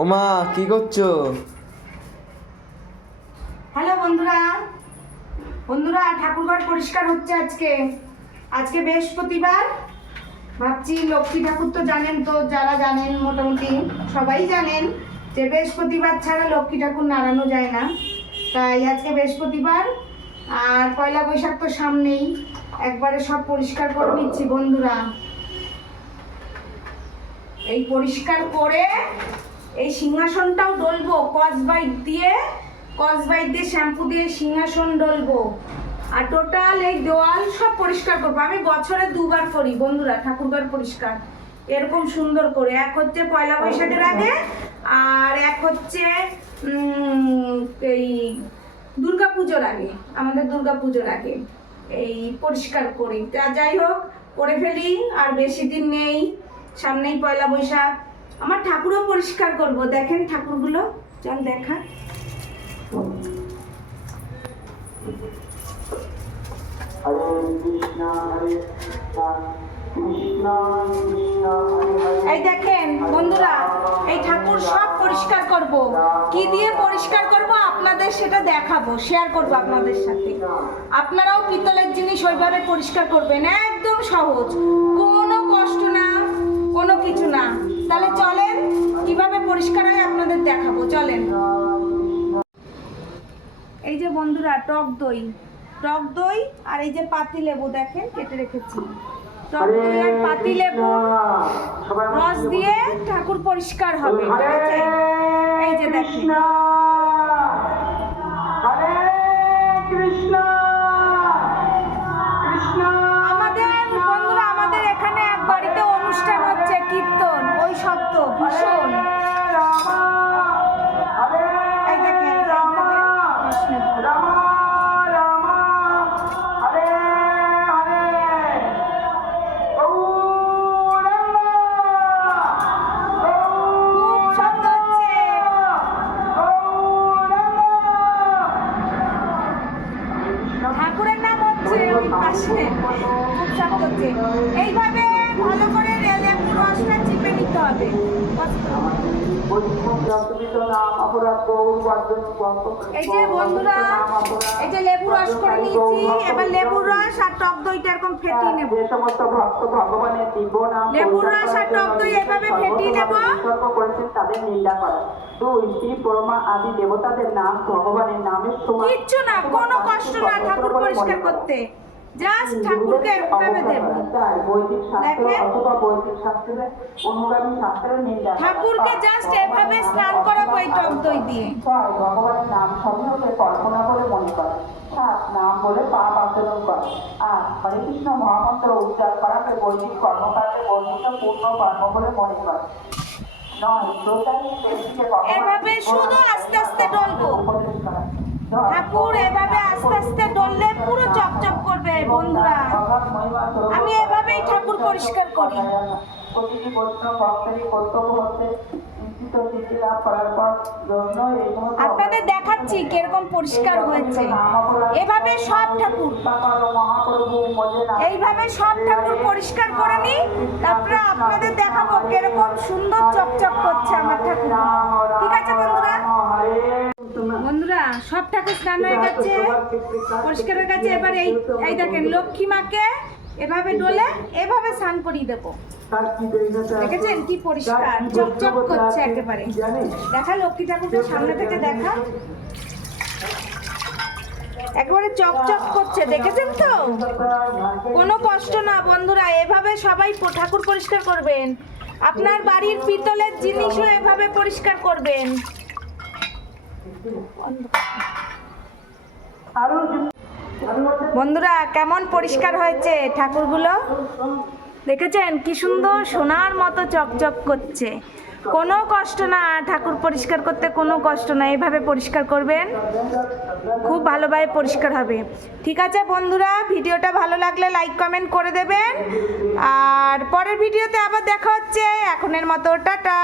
ওমা, কি করছ? হ্যালো বন্ধুরা। বন্ধুরা ঠাকুরঘর পরিষ্কার হচ্ছে আজকে। আজকে বৃহস্পতিবার। ভাবছি লক্ষ্মী ঠাকুর তো জানেন তো, যারা জানেন মোটামুটি সবাই জানেন যে বৃহস্পতিবার ছাড়া লক্ষ্মী ঠাকুর নাড়ানো যায় না। তাই আজকে বৃহস্পতিবার। আর পয়লা বৈশাখ তো সামনেই। একবারে সব পরিষ্কার করে নিচ্ছি বন্ধুরা। এই পরিষ্কার করে এই সিংহাসনটাও ডলবো কস বাইট দিয়ে কস বাইট দিয়ে শ্যাম্পু দিয়ে সিংহাসন ডলবো। আর টোটাল এই দেওয়াল সব পরিষ্কার করব। আমি বছরে দুবার করি বন্ধুরা ঠাকুরঘর পরিষ্কার। এরকম সুন্দর করে। এক হচ্ছে পয়লা বৈশাখের আগে আর এক হচ্ছে এই দুর্গা পুজোর আগে আমাদের দুর্গা পুজোর আগে এই পরিষ্কার করি। তা যাই হোক করে ফেলি আর বেশি দিন নেই সামনেই পয়লা বৈশাখ। আমার ঠাকুরও পরিষ্কার করব। দেখেন ঠাকুরগুলো। চল দেখা। এই দেখেন, বন্ধুরা, এই ঠাকুর সব পরিষ্কার করব। কি দিয়ে পরিষ্কার করব? আপনাদের সেটা দেখাবো শেয়ার করব আপনাদের সাথে। আপনারাও পিতলের জিনিস ওইভাবে পরিষ্কার করবেন। একদম সহজ। কোনো কষ্ট না, কোনো কিছু না। তাহলে চলেন কীভাবে পরিষ্কার হয় আপনাদের দেখাবো চলেন। এই যে বন্ধুরা টক দই। টক দই আর এই যে পাতি লেবু দেখেন কেটে রেখেছি। টক দই আর পাতি লেবু রস দিয়ে ঠাকুর পরিষ্কার হবে ঠিক আছে? এই যে দেখেন। এইভাবে ভালো করে লেবু রসটা চিপে নিতে হবে। এই যে বন্ধুরা এই যে লেবু রস করে নিয়েছি এবার লেবুর রস আর টক দইটা এরকম ফেটিয়ে নেব। যে সমস্ত ভক্ত ভগবানের দিব্য নাম লেবুর রস আর টক দই এভাবে ফেটিয়ে নেব। উৎসর্গ করেছেন তাদের নিন্দা করা। দুই শ্রী পরমা আদি দেবতাদের নাম ভগবানের নামের সমান কিচ্ছু না কোনো কষ্ট না ঠাকুর পরিষ্কার করতে। জাস্ট ঠাকুরকে এভাবে দেব। করা। ঠাকুরকে জাস্ট এভাবে স্নান করাবো এই টক দই দিয়ে। ভগবানের নাম সমূহকে কল্পনা বলে মনে করে। সাত নাম বলে পাপ আচরণ করে। আট হরে কৃষ্ণ মহামন্ত্র উচ্চার করাকে বৈদিক কর্মকাণ্ডে বর্ণিত পূর্ণ কর্ম বলে মনে করে। এভাবে শুধু আস্তে আস্তে করা। ঠাকুর এভাবে আস্তে আস্তে ডললে পুরো করবে বন্ধুরা। আমি এভাবেই ঠাকুর পরিষ্কার করি। প্রতিটি ভক্তেরই কর্তব্য আপনাদের দেখাচ্ছি কীরকম পরিষ্কার হয়েছে। এভাবে সব ঠাকুর। না এইভাবে সব ঠাকুর পরিষ্কার করে নিই তারপরে আপনাদের দেখাবো কীরকম সুন্দর চকচক করছে আমার ঠাকুর ঠিক আছে বন্ধুরা বন্ধুরা সব ঠাকুর স্নান হয়ে গেছে পরিষ্কার হয়ে গেছে এবার এই এই দেখেন, লক্ষ্মী মাকে এভাবে ডলে, এভাবে স্নান করিয়ে দেবো। দেখেছেন কি পরিষ্কার? চকচক করছে একেবারে। দেখা, লক্ষ্মী ঠাকুরকে সামনে থেকে দেখা। একেবারে চকচক করছে, দেখেছেন তো? কোনো কষ্ট না, বন্ধুরা, এভাবে সবাই ঠাকুর পরিষ্কার করবেন। আপনার বাড়ির পিতলের জিনিসও এভাবে পরিষ্কার করবেন। বন্ধুরা, কেমন পরিষ্কার হয়েছে ঠাকুরগুলো? দেখেছেন? কি সুন্দর সোনার মতো চকচক করছে। কোনো কষ্ট না, ঠাকুর পরিষ্কার করতে কোনো কষ্ট না। এভাবে পরিষ্কার করবেন, খুব ভালোভাবে পরিষ্কার হবে। ঠিক আছে বন্ধুরা, ভিডিওটা ভালো লাগলে লাইক কমেন্ট করে দেবেন। আর পরের ভিডিওতে আবার দেখা হচ্ছে। এখনের মতো, টাটা!